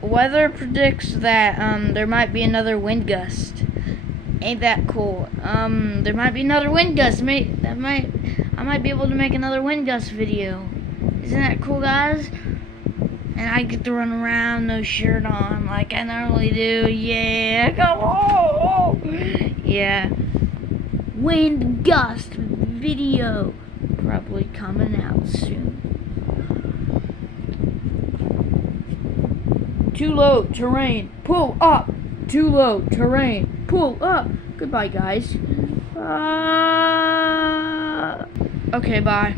Weather predicts that there might be another wind gust. Ain't that cool? There might be another wind gust. I might be able to make another wind gust video. Isn't that cool, guys? And I get to run around no shirt on like I normally do. Yeah, come on. Yeah. Wind gust video probably coming out soon. Too low terrain, pull up. Too low terrain, pull up. Goodbye, guys. Okay, bye.